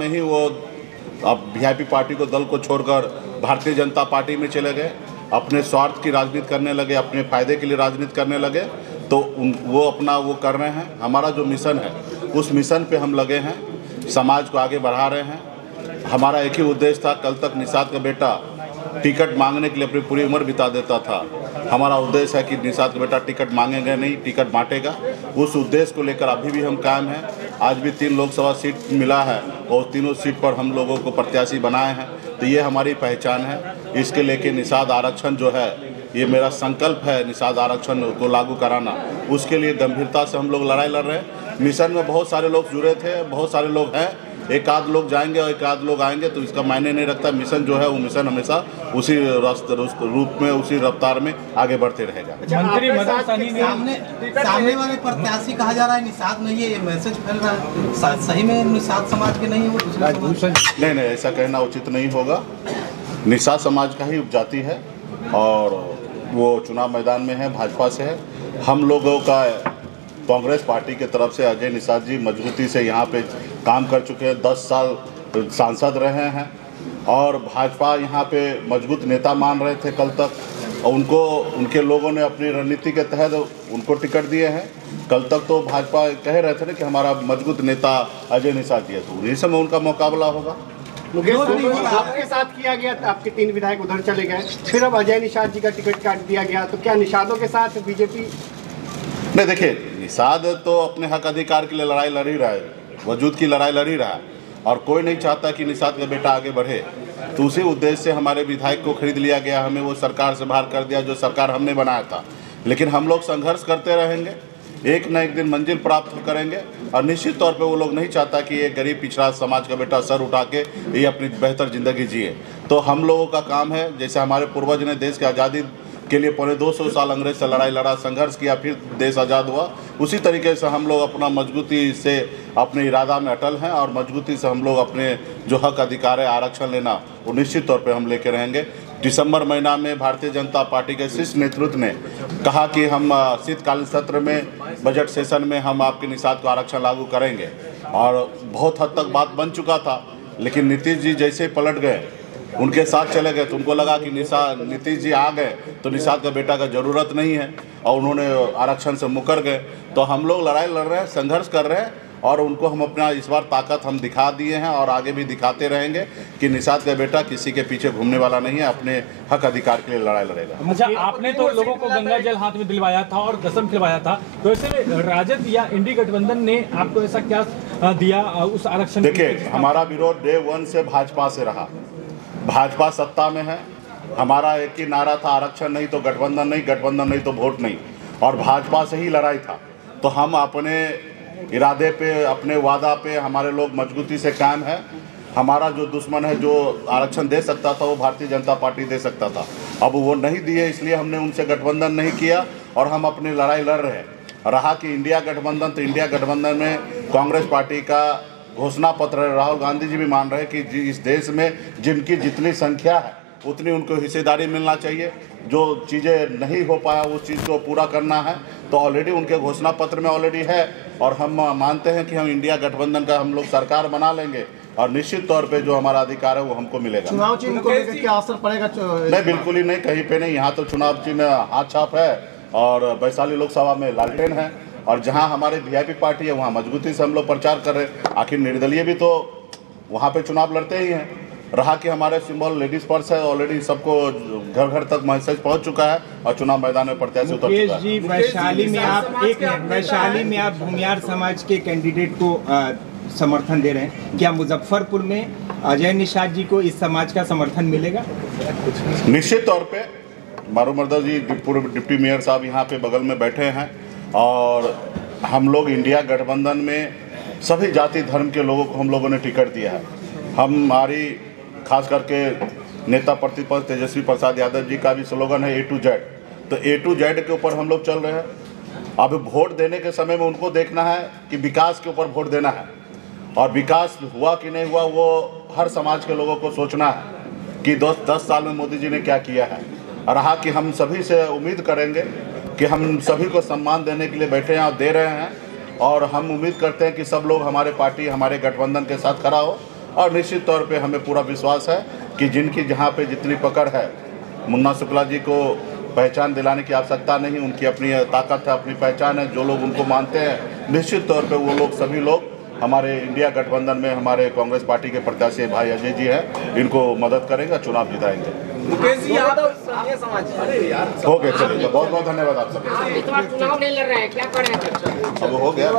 में ही वो अब वीआईपी पार्टी को दल को छोड़कर भारतीय जनता पार्टी में चले गए, अपने स्वार्थ की राजनीति करने लगे, अपने फायदे के लिए राजनीति करने लगे। तो वो अपना वो कर रहे हैं। हमारा जो मिशन है उस मिशन पे हम लगे हैं, समाज को आगे बढ़ा रहे हैं। हमारा एक ही उद्देश्य था, कल तक निषाद का बेटा टिकट मांगने के लिए अपनी पूरी उम्र बिता देता था। हमारा उद्देश्य है कि निषाद का बेटा टिकट मांगेगा नहीं, टिकट बांटेगा। उस उद्देश्य को लेकर अभी भी हम कायम हैं। आज भी 3 लोकसभा सीट मिला है और तीनों सीट पर हम लोगों को प्रत्याशी बनाए हैं। तो ये हमारी पहचान है। इसके लेके निषाद आरक्षण जो है, ये मेरा संकल्प है, निषाद आरक्षण को लागू कराना। उसके लिए गंभीरता से हम लोग लड़ाई लड़ रहे हैं। मिशन में बहुत सारे लोग जुड़े थे, बहुत सारे लोग हैं। एक आध लोग जाएंगे और एक आध लोग आएंगे तो इसका मायने नहीं रखता। मिशन जो है वो मिशन हमेशा उसी रूप में, उसी रफ्तार में आगे बढ़ते रहेगा। मंत्री मदन सहनी ने सामने वाले प्रत्याशी कहा जा रहा है निषाद नहीं है, ये मैसेज फैल रहा है, सही में निषाद समाज के नहीं है वो दूसरा? नहीं, ऐसा कहना उचित नहीं होगा। निषाद समाज का ही उपजाति है और वो चुनाव मैदान में है, भाजपा से है। हम लोगों का कांग्रेस पार्टी के तरफ से अजय निषाद जी मजबूती से यहाँ पे काम कर चुके हैं, 10 साल सांसद रहे हैं और भाजपा यहाँ पे मजबूत नेता मान रहे थे कल तक। और उनके लोगों ने अपनी रणनीति के तहत उनको टिकट दिए हैं। कल तक तो भाजपा कह रहे थे ना कि हमारा मजबूत नेता अजय निषाद जी है, तो उन्हीं समय उनका मुकाबला होगा। आपके साथ किया गया, आपके 3 विधायक उधर चले गए, फिर अब अजय निषाद जी का टिकट काट दिया गया, तो क्या निषादों के साथ बीजेपी? नहीं, देखिए, निषाद तो अपने हक अधिकार के लिए लड़ाई लड़ ही रहा है, वजूद की लड़ाई लड़ ही रहा है और कोई नहीं चाहता कि निषाद का बेटा आगे बढ़े। तो उसी उद्देश्य से हमारे विधायक को खरीद लिया गया, हमें वो सरकार से बाहर कर दिया जो सरकार हमने बनाया था। लेकिन हम लोग संघर्ष करते रहेंगे, एक न एक दिन मंजिल प्राप्त करेंगे और निश्चित तौर पे वो लोग नहीं चाहता कि ये गरीब पिछड़ा समाज का बेटा सर उठा के ये अपनी बेहतर ज़िंदगी जिए। तो हम लोगों का काम है, जैसे हमारे पूर्वज ने देश की आज़ादी के लिए पौने 200 साल अंग्रेज से लड़ाई लड़ा, संघर्ष किया, फिर देश आज़ाद हुआ। उसी तरीके से हम लोग अपना मजबूती से अपने इरादा में अटल हैं और मजबूती से हम लोग अपने जो हक अधिकार है आरक्षण लेना, वो निश्चित तौर पे हम लेके रहेंगे। दिसंबर महीना में भारतीय जनता पार्टी के शीर्ष नेतृत्व ने कहा कि हम शीतकालीन सत्र में, बजट सेशन में हम आपके निषाद को आरक्षण लागू करेंगे और बहुत हद तक बात बन चुका था। लेकिन नीतीश जी जैसे पलट गए, उनके साथ चले गए, तो उनको लगा कि नीतीश जी आ गए तो निषाद का बेटा का ज़रूरत नहीं है और उन्होंने आरक्षण से मुकर गए। तो हम लोग लड़ाई लड़ रहे हैं, संघर्ष कर रहे हैं और उनको हम अपना इस बार ताकत हम दिखा दिए हैं और आगे भी दिखाते रहेंगे कि निषाद का बेटा किसी के पीछे घूमने वाला नहीं है, अपने हक अधिकार के लिए लड़ाई लड़ेगा। अच्छा, आपने तो लोगों को गंगा जल हाथ में दिलवाया था और कसम खिलवाया था, तो ऐसे में राजद या इंडी गठबंधन ने आपको ऐसा क्या दिया उस आरक्षण? देखिए, हमारा विरोध डे 1 से भाजपा से रहा। भाजपा सत्ता में है, हमारा एक ही नारा था, आरक्षण नहीं तो गठबंधन नहीं, गठबंधन नहीं तो वोट नहीं, और भाजपा से ही लड़ाई था। तो हम अपने इरादे पे, अपने वादा पे हमारे लोग मजबूती से कायम है। हमारा जो दुश्मन है, जो आरक्षण दे सकता था वो भारतीय जनता पार्टी दे सकता था, अब वो नहीं दिए, इसलिए हमने उनसे गठबंधन नहीं किया और हम अपनी लड़ाई लड़ रहे हैं। रहा कि इंडिया गठबंधन, तो इंडिया गठबंधन में कांग्रेस पार्टी का घोषणा पत्र है। राहुल गांधी जी भी मान रहे हैं कि इस देश में जिनकी जितनी संख्या है उतनी उनको हिस्सेदारी मिलना चाहिए। जो चीज़ें नहीं हो पाया उस चीज़ को पूरा करना है, तो ऑलरेडी उनके घोषणा पत्र में ऑलरेडी है और हम मानते हैं कि हम इंडिया गठबंधन का हम लोग सरकार बना लेंगे और निश्चित तौर पे जो हमारा अधिकार है वो हमको मिलेगा। चुनाव चिन्ह को लेकर क्या असर पड़ेगा? नहीं, बिल्कुल ही नहीं, कहीं पे नहीं। यहाँ तो चुनाव चिन्ह हाथ छाप है और वैशाली लोकसभा में लालटेन है और जहाँ हमारे वीआईपी पार्टी है वहाँ मजबूती से हम लोग प्रचार कर रहे हैं। आखिर निर्दलीय भी तो वहाँ पे चुनाव लड़ते ही हैं। रहा कि हमारे सिंबल लेडीज पर्स है, ऑलरेडी सबको घर घर तक मैसेज पहुँच चुका है और चुनाव मैदान में प्रत्याशी उतर चुका है। जी, वैशाली में आप भूमियार समाज के कैंडिडेट को समर्थन दे रहे हैं, क्या मुजफ्फरपुर में अजय निषाद जी को इस समाज का समर्थन मिलेगा? निश्चित तौर पे मारूमर्दा जी पूर्व डिप्टी मेयर साहब यहाँ पे बगल में बैठे हैं और हम लोग इंडिया गठबंधन में सभी जाति धर्म के लोगों को हम लोगों ने टिकट दिया है। हमारी खास करके नेता प्रतिपक्ष तेजस्वी प्रसाद यादव जी का भी स्लोगन है A to Z, तो A to Z के ऊपर हम लोग चल रहे हैं। अब वोट देने के समय में उनको देखना है कि विकास के ऊपर वोट देना है और विकास हुआ कि नहीं हुआ वो हर समाज के लोगों को सोचना है कि 10 साल में मोदी जी ने क्या किया है। रहा कि हम सभी से उम्मीद करेंगे कि हम सभी को सम्मान देने के लिए बैठे हैं और दे रहे हैं और हम उम्मीद करते हैं कि सब लोग हमारे पार्टी, हमारे गठबंधन के साथ खड़ा हो और निश्चित तौर पे हमें पूरा विश्वास है कि जिनकी जहाँ पे जितनी पकड़ है, मुन्ना शुक्ला जी को पहचान दिलाने की आवश्यकता नहीं, उनकी अपनी ताकत है, अपनी पहचान है। जो लोग उनको मानते हैं निश्चित तौर पे वो लोग सभी लोग हमारे इंडिया गठबंधन में हमारे कांग्रेस पार्टी के प्रत्याशी भाई अजय जी हैं, इनको मदद करेंगे, चुनाव जिताएंगे। हो गया, चलिए, बहुत बहुत धन्यवाद आप सबको। चुनाव नहीं लड़ रहे हैं, क्या करें? अब हो गया।